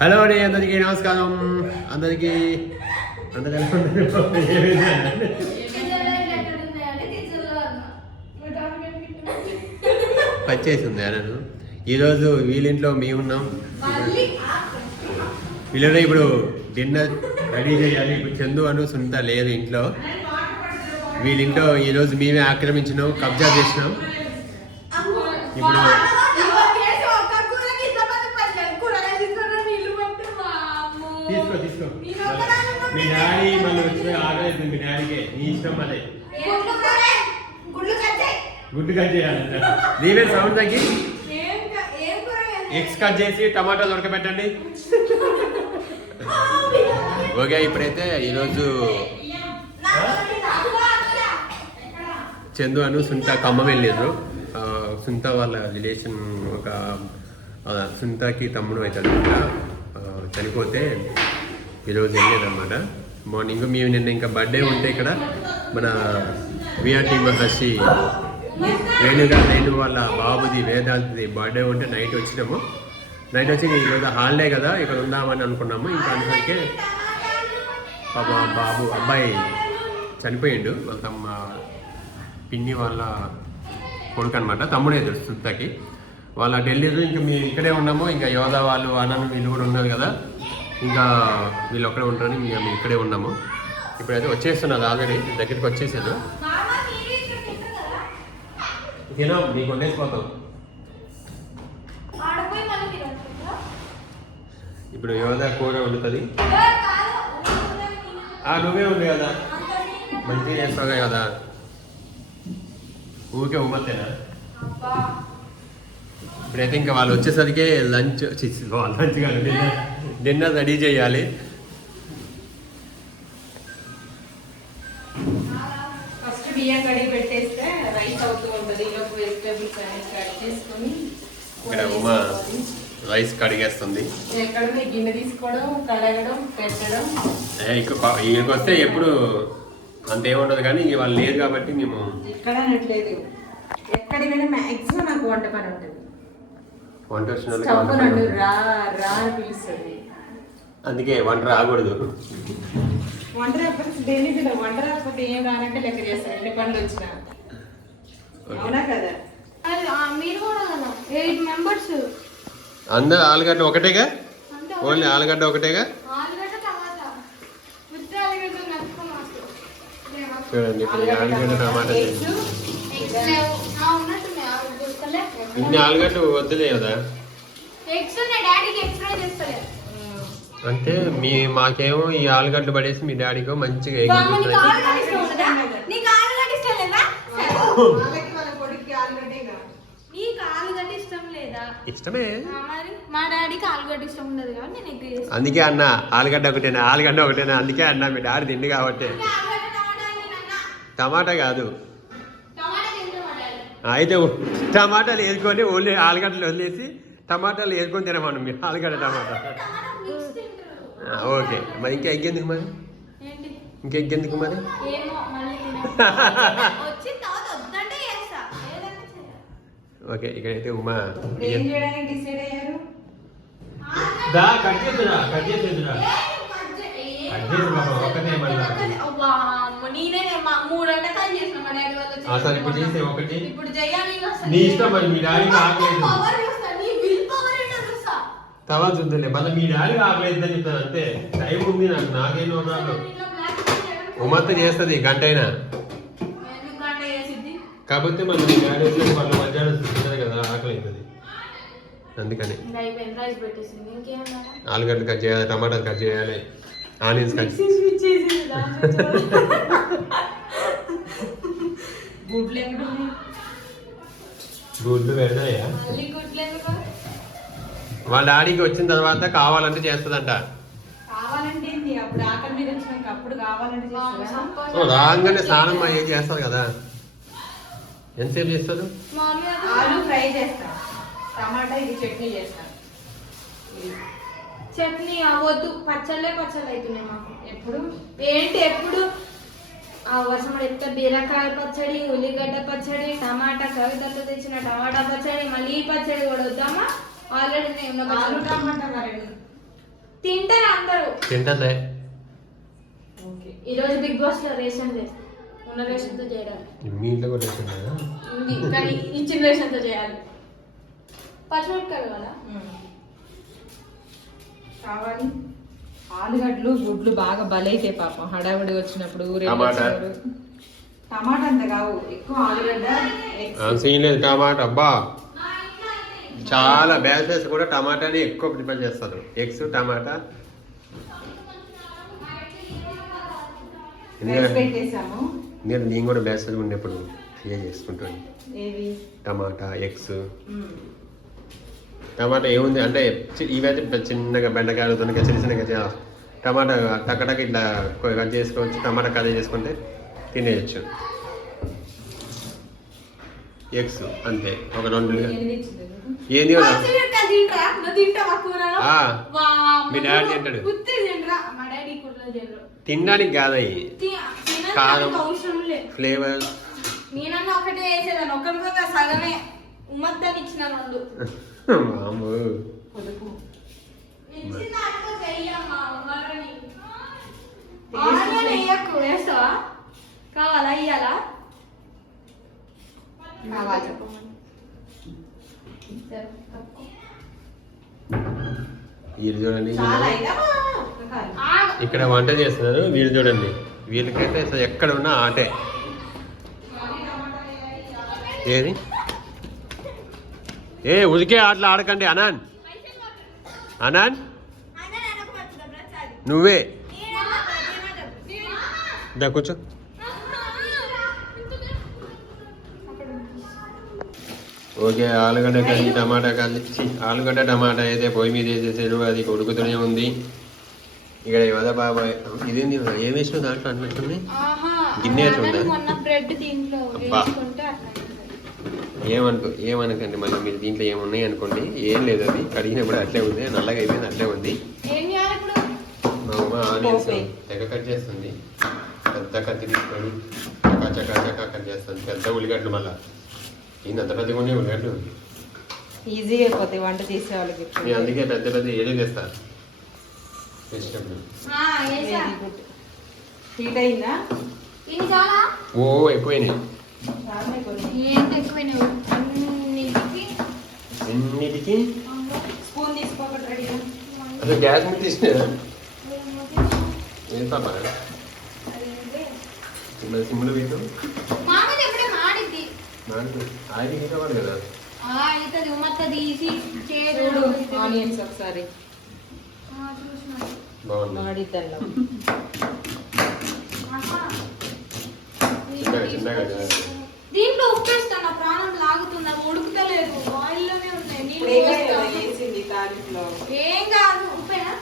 Hello అండి అందరికీ నమస్కారం. అందరికీ అందరూ? పచ్చేసింది నన్ను ఈరోజు వీళ్ళింట్లో మేము ఉన్నాం. వీళ్ళలో ఇప్పుడు డిన్నర్ రెడీ చేయాలి. ఇప్పుడు చందు అను సునీత లేదు ఇంట్లో. వీళ్ళింట్లో ఈరోజు మేమే ఆక్రమించినాం కబ్జా చేసినాం. ఇప్పుడు తీసుకో తీసుకో మీ డాడీ మళ్ళీ ఆగలేదు మీ డాడీకే నీ ఇష్టం అదే గుడ్డు కట్ చేయాలంట. నీవే సౌండ్ తగ్గి. ఎగ్స్ కట్ చేసి టమాటాలు ఉడకబెట్టండి ఓకే ఇప్పుడైతే ఈరోజు చందు అను సునీత ఖమ్మం వెళ్ళారు ఆ, సునీత వాళ్ళ రిలేషన్ ఒక ఆ, సునీతకి తమ్ముడు అనమాట. చనిపోతే ఈరోజు వెళ్ళేదన్నమాట మార్నింగ్ మేము నిన్న ఇంకా బర్త్డే ఉంటే ఇక్కడ మన విఆర్టీ మహర్షి వేణుగా వేణు వాళ్ళ బాబుది వేదాంతిది బర్త్డే ఉంటే నైట్ వచ్చినాము. నైట్ వచ్చి ఈరోజు హాలిడే కదా ఇక్కడ ఉందామని అనుకున్నాము. ఇంకా అందుకే పాప బాబు అబ్బాయి చనిపోయిండు. వాళ్ళ తమ్మ పిన్ని వాళ్ళ కొడుకు అనమాట తమ్ముడే తెలుసు సుత్తకి వాళ్ళ ఢిల్లీలో ఇంకా మేము ఇక్కడే ఉన్నాము. ఇంకా యోధా వాళ్ళు అన్నను వీళ్ళు కూడా ఉన్నారు కదా. ఇంకా వీళ్ళు అక్కడే ఉంటారని మేము ఇక్కడే ఉన్నాము. ఇప్పుడైతే వచ్చేస్తున్నది ఆల్రెడీ దగ్గరికి వచ్చేసాను. తినో నీకు వండేసిపోతాం ఇప్పుడు యోధా కూర వండుతుంది? ఆ నువ్వే ఉంది కదా. మంచిగా చేస్తావు కదా. ఊరికే ఉమ్మతేనా ఇప్పుడైతే ఇంకా వాళ్ళు వచ్చేసరికి లంచ్ లంచ్ కాదు డిన్నర్. డిన్నర్ రెడీ చేయాలి. ఫస్ట్ బియ్యం కడిగి పెట్టేస్తే రైస్ అవుతూ ఉంటుంది. ఈలోపు వెజిటేబుల్స్ అన్ని కట్ చేసుకొని ఇక్కడ ఉమ రైస్ కడిగేస్తుంది. ఎక్కడ గిన్నె తీసుకోవడం కడగడం పెట్టడం. ఏ, ఇక పా- ఇక్కడికి వస్తే ఎప్పుడు అంతేముండదు కానీ ఇంక వాళ్ళు లేరు కాబట్టి మేము ఇక్కడ అనట్లేదు. ఎక్కడికి వెళ్ళి మ్యాక్సిమం నాకు వంట పని ఉంటుంది. వంట వచ్చిన అందుకే వంట రాకూడదు. వంట రాకపోతే దేని పిల్ల వంట రాకపోతే ఏం రానంటే లెక్క చేస్తాను. ఎన్ని పనులు వచ్చినా. అవునా కదా? అది, ఆ, మీరు కూడా కదా ఎయిట్ మెంబర్స్. అందరు ఆలుగడ్డ ఒకటేగా? ఓన్లీ ఆలుగడ్డ ఒకటేగా? చూడండి ఇప్పుడు ఆలుగడ్డ టమాటా ఇన్ని ఆలుగడ్డ వద్దులే కదా. అంటే మీ మాకేమో ఈ ఆలుగడ్డలు పడేసి మీ డాడీకో మంచిగా ఇష్టమే. మా డాడీకి ఆలుగడ్డ ఇష్టం ఉండదు కాబట్టి నేను అందుకే అన్న ఆలుగడ్డ ఒకటేనా ఆలుగడ్డ ఒకటేనా? అందుకే అన్న మీ డాడీ తిండి కాబట్టి. టమాటా కాదు. అయితే టమాటాలు వేసుకొని ఓన్లీ ఆలుగడ్డలు వదిలేసి టమాటాలు వేసుకొని తినమను మీరు ఆలుగడ్డ టమాటా. ఓకే. మరి ఇంకా ఎగ్ ఎందుకు మరి? ఏంటి ఇంకా ఎగ్ ఎందుకు మరి. ఓకే ఇక్కడైతే ఉమా దా కట్ చేద్దురా కట్ చేద్దురా. కట్ చే- ఏం కట్ చేసి పాపం ఒక్కటే మళ్ళా. అబ్బా, అమ్మ, నేనే మా మూడు వంటకాలు చేసిన మా డాడీ వాళ్ళు ఆ, సరే ఇప్పుడు చేసే ఒకటి. ఇప్పుడు అసలు. నీ ఇష్టం మరి మీ డాడీకి ఆకలేదు. పవర్ చూస్తా నీ విల్ పవర్ ఏంటో చూస్తా తర్వాత చూద్దాంలే మళ్ళీ మీ డాడీ ఆకలేదని చెప్తాను అంతే టైం ఉంది నాకు నాకేం చేయడం ఉమ్మత్త చేస్తుంది గంట అయినా కాకపోతే మీ డాడీ వచ్చి వాళ్ళ మధ్యాహ్నం తింటది కదా ఆకలి అవుతుంది అందుకని? ఆలుగడ్డలు కట్ చేయాలి టమాటాలు కట్ చేయాలి ఆనియన్స్ కట్ దాంట్లో గుడ్లు ఎక్కడ ఉన్నాయి గుడ్లు పెడతాయా? మళ్ళీ గుడ్లు ఎందుకు? వాళ్ళ డాడీకి వచ్చిన తర్వాత కావాలంటే చేస్తుందంట. రాగానే స్నానం అయ్యి చేస్తారు కదా. ఎంతసేపు చేస్తారు? మమ్మీ ఆలు ఫ్రై చేస్తా. టమాటా ఇది చట్నీ చేస్తా. చట్నీ అవ్వద్దు పచ్చళ్ళే పచ్చళ్ళు అవుతున్నాయి మాకు. ఎప్పుడు? ఏంటి ఎప్పుడు? ఆ వర్షం ఎత్త బీరకాయ పచ్చడి ఉల్లిగడ్డ పచ్చడి టమాటా కవితతో తెచ్చిన టమాటా పచ్చడి మళ్ళీ పచ్చడి కూడా వద్దామా? ఆల్రెడీ నేను తింటారు అందరూ? తింటలే ఓకే. ఈ రోజు బిగ్ బాస్లో రేషన్ లేదు. ఉన్న రేషన్తో చేయాలి మీ ఇంట్లో కూడా వేసిందా? ఉంది కానీ ఇచ్చిన రేషన్తో చేయాలి. పచ్చిమిరపకాయలు కదా కావాలి. ఆలుగడ్డలు గుడ్లు బాగా బలైతే పాపం. హడావిడి వచ్చినప్పుడు టమాటా. టమాటా అంత కావు. ఎక్కువ ఆలుగడ్డ eggs. ఆ, సీన్ లేదు టమాటా. అబ్బా! చాలా బ్యాచెస్ కూడా టమాటాని ఎక్కువ ప్రిపేర్ చేస్తారు. ఎగ్స్ టమాటా. నేను నేను కూడా బ్యాచెస్ ఉన్నప్పుడు క్లియర్ చేసుకుంటాను టమాటా ఎగ్స్. టమాటా ఏముంది? అంటే ఇవైతే చిన్నగా బెండకాయలు దొండకాయ చిన్న చిన్నగా టమాటా టక్కటక్క ఇట్లా కట్ చేసుకోవచ్చు టమాటా కర్రీ చేసుకుంటే తినేయచ్చు. ఎగ్స్ అంతే ఒక రెండు? ఏంది. మీ డాడీ తింటాడు. తినడానికి కాదయ్యి కారం. ఫ్లేవర్. నేనన్నా ఒకటే వేసేదాన్ని సగమే. ఉమ్మద్దని ఇచ్చిన రెండు మాము కావాలా ఇయ్యాలా? కావాలి. వీళ్ళు చూడండి. ఇక్కడ వంట చేస్తున్నారు వీళ్ళు చూడండి. వీళ్ళకైతే ఎక్కడ ఉన్నా ఆటే. ఏది? ఏ ఉదికే ఆటలు ఆడకండి అనాన్. అనాన్. నువ్వే. దా కూర్చో. ఓకే ఆలుగడ్డ కర్రీ టమాటా ఛీ, ఆలుగడ్డ టమాటా అయితే పొయ్యి మీద వేసేసారు అది ఉడుకుతూనే ఉంది. ఇక్కడ యువత బాబాయ్ ఇదేంది? ఏం వేసినావు దాంట్లో అన్నట్టుంది? గిన్నె వేసి ఉందా? అబ్బా. ఏమనుకో ఏమనకండి మళ్ళీ మీరు దీంట్లో ఏమున్నాయి అనుకోండి ఏం లేదు అది. కడిగినప్పుడు అట్లే ఉంది నల్లగా అయిపోయింది అట్లే ఉంది. మా అమ్మ ఆనియన్స్. తెగ కట్ చేస్తుంది. పెద్ద కత్తి తీసుకొని చకా చకా కట్ చేస్తుంది. పెద్ద ఉల్లిగడ్డలు మళ్ళా. ఈయన అంత పెద్దగా ఉన్నాయి ఉల్లిగడ్డలు? ఈజీ అయిపోతాయి వంట చేసే వాళ్ళకి నేను అందుకే పెద్ద పెద్ద ఏడే ఆ, వేసా. హీట్ అయిందా? ఇది చాలా? ఓ ఎక్కువైనాయి కొన్ని ఏంటి ఎక్కువైనాయి అన్నిటికీ స్పూన్ రెడీగా అసలు గ్యాస్ మీద తీసినా? ఏం పాప? మరి సిమ్లో పెట్టు. ఎప్పుడే మాడిద్ది. తీసేవాడు కదా. ఆ, అవుతుంది ఉమ్మత్త తీసి చేదు ఆనియన్స్ ఒకసారి. బాగుంది. మాడిద్దల్లా ఆహా. చిన్నగా చిన్నగా చేయాలి. దీంట్లో ఉప్పేస్తాను ప్రాణం లాగుతున్నా ఉడుకుతలేదు. ఆయిల్లోనే ఉన్నాయి నీళ్ళు ఏం కాదు ఉప్పేనా?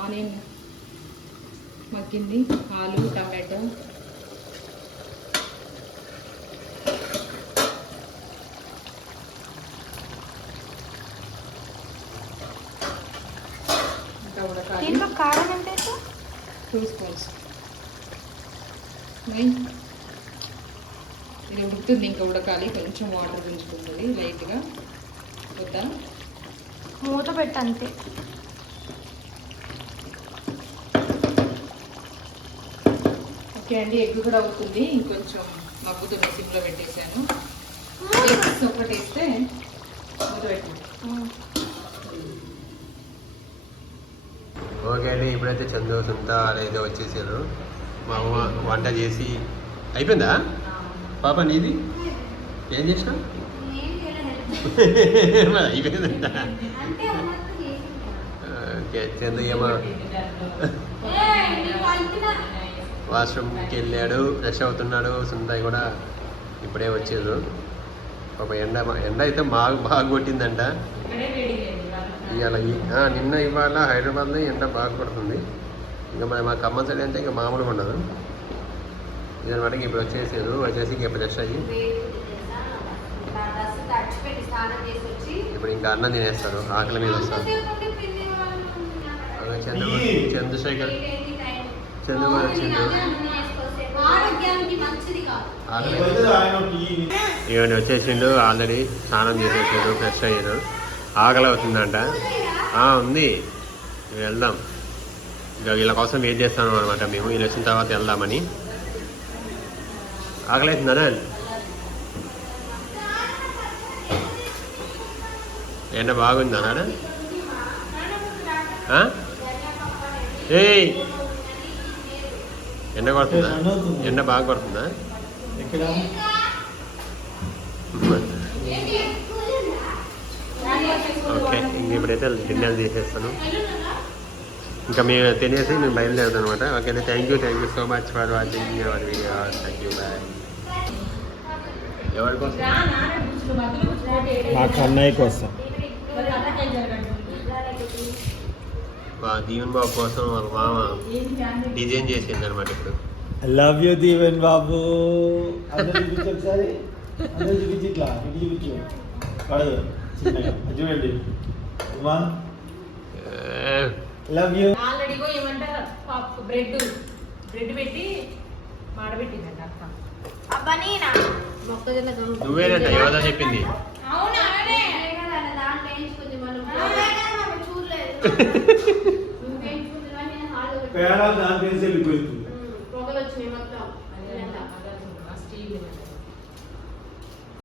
ఆనియన్ మగ్గింది ఆలు దీంట్లో కారం ఎంత వేస్తావు? టూ స్పూన్స్ నెయ్యి ఇది ఉడుకుతుంది ఇంకా ఉడకాలి కొంచెం వాటర్ గుంజుకుంటుంది లైట్గా. వద్దా? మూత పెట్ట అంతే. ఓకే అండి ఎగ్ కూడా అవుతుంది. ఇంకొంచెం మగ్గుతున్న సిమ్లో పెట్టేశాను. ఒకటి వేస్తే మూత పెట్టండి ఓకే అండి ఇప్పుడైతే చందు సుంత అయితే వచ్చేసారు. మా అమ్మ వంట చేసి అయిపోయిందా? పాప నీది? ఏం. మరి అయిపోయిందంట. ఓకే చందు ఏమో. వాష్రూమ్కి వెళ్ళాడు ఫ్రెష్ అవుతున్నాడు సుందయ్ కూడా ఇప్పుడే వచ్చారు పాప ఎండ ఎండ అయితే బాగా బాగా కొట్టిందంట. ఇవాళ నిన్న ఇవాళ హైదరాబాద్లో ఎండ బాగా కొడుతుంది. ఇంకా మరి మా ఖమ్మం సైడ్ అంటే ఇంకా మామూలుగా ఉండదు. ఇదనమాట ఇప్పుడు వచ్చేసారు. వచ్చేసి ఇంకా ఫ్రెష్ అయ్యి ఇప్పుడు ఇంకా అన్నం తినేస్తారు. ఆకలి మీద వస్తారు. చంద్ర చంద్రశేఖర్ ఏంటి టైం? చంద్ర కూడా నేను వచ్చిండు. ఇవన్నీ వచ్చేసిండు. ఆల్రెడీ స్నానం చేసేసిండు. ఫ్రెష్ అయ్యారు ఆకలి అవుతుందంట ఉంది. వెళ్దాం. ఇక వీళ్ళ కోసం వెయిట్ చేస్తాను అనమాట మేము. వీళ్ళు వచ్చిన తర్వాత వెళ్దామని. ఆకలి అవుతుందా ఎండ బాగుందా నాన్న? ఆ? ఏయ్! ఎండ కొడుతుందా? ఎండ బాగా కొడుతుందా? ఎక్కడ? ఓకే ఇప్పుడైతే డిన్నర్ చేసేస్తాను ఇంకా మేము తినేసి మేము బయలుదేరుతాం అనమాట okay thank you thank you so much for watching our video thank you bye ఎవరి కోసం? మా కన్నయ్య కోసం. దీవెన్ బాబు కోసం వాళ్ళ మామ డిజైన్ చేసింది అనమాట ఇప్పుడు లవ్ యూ దీవెన్ బాబు. ఒకసారి. ఇట్లా చూడండి ఉమా లవ్ యూ. ఆల్రెడీగో ఏమంటారు? పాప్ బ్రెడ్ బ్రెడ్ పెట్టి మాడబెట్టిందంట అక్క. అబ్బా నేనా? మొక్కజొన్న కంకు. నువ్వేనంట యోధ చెప్పింది? అవునా? అదే. అదే కదా, అలా దాంట్లో వేయించుకుంది మనం. చూడలేదు. పేడ దాని తెలిసి వెళ్ళిపోతుంది ఉమ్, పొగలు వచ్చినాయి మొత్తం.